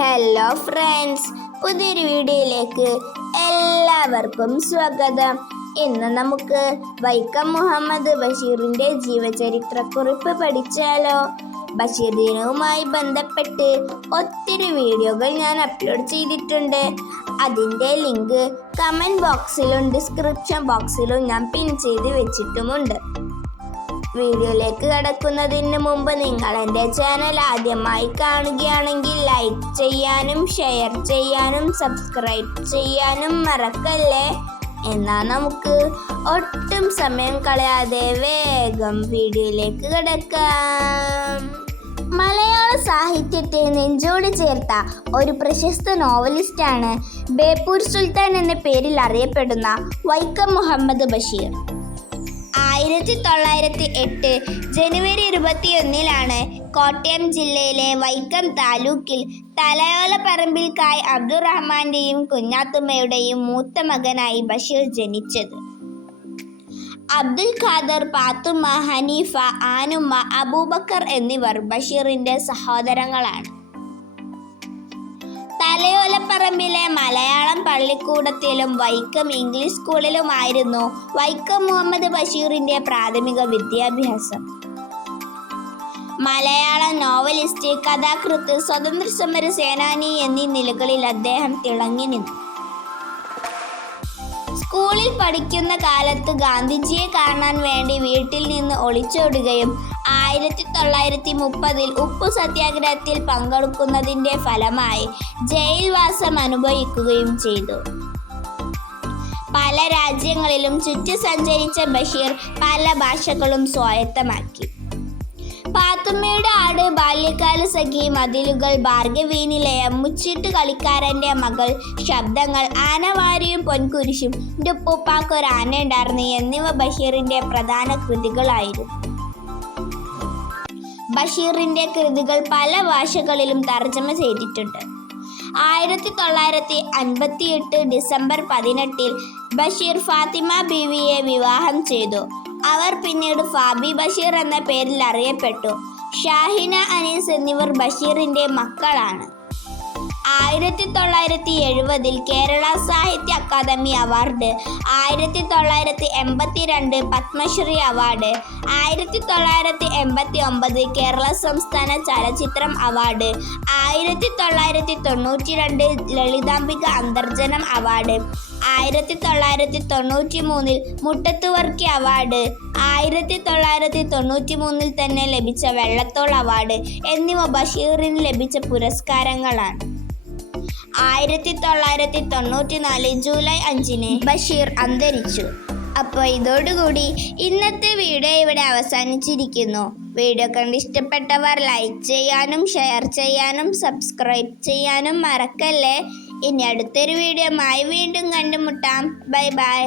Hello friends പുതിയൊരു വീഡിയോയിലേക്ക് എല്ലാവർക്കും സ്വാഗതം. ഇന്ന് നമുക്ക് വൈക്കം മുഹമ്മദ് ബഷീറിന്റെ ജീവചരിത്രക്കുറിപ്പ് പഠിച്ചാലോ. ബഷീർ ദിനവുമായി ബന്ധപ്പെട്ട് ഒത്തിരി വീഡിയോകൾ ഞാൻ അപ്ലോഡ് ചെയ്തിട്ടുണ്ട്. അതിന്റെ ലിങ്ക് കമന്റ് ബോക്സിലും ഡിസ്ക്രിപ്ഷൻ ബോക്സിലും ഞാൻ പിൻ ചെയ്ത് വെച്ചിട്ടുമുണ്ട്. വീഡിയോയിലേക്ക് കടക്കുന്നതിന് മുമ്പ് നിങ്ങൾ എന്റെ ചാനൽ ആദ്യമായി കാണുകയാണെങ്കിൽ ലൈക്ക് ചെയ്യാനും ഷെയർ ചെയ്യാനും സബ്സ്ക്രൈബ് ചെയ്യാനും മറക്കല്ലേ? എന്നാൽ നമുക്ക് ഒട്ടും സമയം കളയാതെ വേഗം വീഡിയോയിലേക്ക് കിടക്കാം. മലയാള സാഹിത്യത്തെ നെഞ്ചോട് ചേർത്ത ഒരു പ്രശസ്ത നോവലിസ്റ്റാണ് ബേപ്പൂർ സുൽത്താൻ എന്ന പേരിൽ അറിയപ്പെടുന്ന വൈക്കം മുഹമ്മദ് ബഷീർ. ആയിരത്തി തൊള്ളായിരത്തി എട്ട് ജനുവരി ഇരുപത്തിയൊന്നിലാണ് കോട്ടയം ജില്ലയിലെ വൈക്കം താലൂക്കിൽ തലയോലപ്പറമ്പിൽ കായ് അബ്ദുറഹ്മാന്റെയും കുഞ്ഞാത്തുമ്മയുടെയും മൂത്ത മകനായി ബഷീർ ജനിച്ചത്. അബ്ദുൽ ഖാദർ പാത്തുമ്മ ഹനീഫ ആനുമ്മ അബൂബക്കർ എന്നിവർ ബഷീറിന്റെ സഹോദരങ്ങളാണ്. തലയോലപ്പറമ്പിലെ മലയാളം പള്ളിക്കൂടത്തിലും വൈക്കം ഇംഗ്ലീഷ് സ്കൂളിലുമായിരുന്നു വൈക്കം മുഹമ്മദ് ബഷീറിന്റെ പ്രാഥമിക വിദ്യാഭ്യാസം. മലയാള നോവലിസ്റ്റ് കഥാകൃത്ത് സ്വതന്ത്ര സമര സേനാനി എന്നീ നിലകളിൽ അദ്ദേഹം തിളങ്ങി നിന്നു. സ്കൂളിൽ പഠിക്കുന്ന കാലത്ത് ഗാന്ധിജിയെ കാണാൻ വേണ്ടി വീട്ടിൽ നിന്ന് ഒളിച്ചോടുകയും ആയിരത്തി തൊള്ളായിരത്തി മുപ്പതിൽ ഉപ്പു സത്യാഗ്രഹത്തിൽ പങ്കെടുക്കുന്നതിന്റെ ഫലമായി ജയിൽവാസം അനുഭവിക്കുകയും ചെയ്തു. പല രാജ്യങ്ങളിലും ചുറ്റി സഞ്ചരിച്ച ബഷീർ പല ഭാഷകളും സ്വായത്തമാക്കി. പാത്തുമ്മയുടെ ആട് ബാല്യകാല സഖി മതിലുകൾ ഭാർഗവീനിലെ മുച്ചിട്ട് കളിക്കാരന്റെ മകൾ ശബ്ദങ്ങൾ ആനവാരിയും പൊൻകുരിശും ഒരു എന്നിവ ബഷീറിന്റെ പ്രധാന കൃതികളായിരുന്നു. ബഷീറിന്റെ കൃതികൾ പല ഭാഷകളിലും തർജമ ചെയ്തിട്ടുണ്ട്. ആയിരത്തി തൊള്ളായിരത്തി അൻപത്തി എട്ട് ഡിസംബർ പതിനെട്ടിൽ ബഷീർ ഫാത്തിമ ബീവിയെ വിവാഹം ചെയ്തു. അവർ പിന്നീട് ഫാബി ബഷീർ എന്ന പേരിൽ അറിയപ്പെട്ടു. ഷാഹിന അനീസ് എന്നിവർ ബഷീറിന്റെ മക്കളാണ്. ആയിരത്തി തൊള്ളായിരത്തി എഴുപതിൽ കേരള സാഹിത്യ അക്കാദമി അവാർഡ് ആയിരത്തി തൊള്ളായിരത്തി എൺപത്തി രണ്ട് പത്മശ്രീ അവാർഡ് ആയിരത്തി തൊള്ളായിരത്തി എൺപത്തി ഒമ്പത് കേരള സംസ്ഥാന ചലച്ചിത്രം അവാർഡ് ആയിരത്തി തൊള്ളായിരത്തി തൊണ്ണൂറ്റി രണ്ട് ലളിതാംബിക അന്തർജനം അവാർഡ് ആയിരത്തി തൊള്ളായിരത്തി തൊണ്ണൂറ്റി മൂന്നിൽ മുട്ടത്തുവർക്കി അവാർഡ് ആയിരത്തി തൊള്ളായിരത്തി തൊണ്ണൂറ്റി മൂന്നിൽ തന്നെ ലഭിച്ച വെള്ളത്തോൾ അവാർഡ് എന്നിവ ബഷീറിന് ലഭിച്ച പുരസ്കാരങ്ങളാണ്. ആയിരത്തി തൊള്ളായിരത്തി തൊണ്ണൂറ്റി നാല് ജൂലൈ അഞ്ചിന് ബഷീർ അന്തരിച്ചു. അപ്പോൾ ഇതോടുകൂടി ഇന്നത്തെ വീഡിയോ ഇവിടെ അവസാനിച്ചിരിക്കുന്നു. വീഡിയോ കണ്ട് ഇഷ്ടപ്പെട്ടവർ ലൈക്ക് ചെയ്യാനും ഷെയർ ചെയ്യാനും സബ്സ്ക്രൈബ് ചെയ്യാനും മറക്കല്ലേ. ഇനി അടുത്തൊരു വീഡിയോമായി വീണ്ടും കണ്ടുമുട്ടാം. Bye bye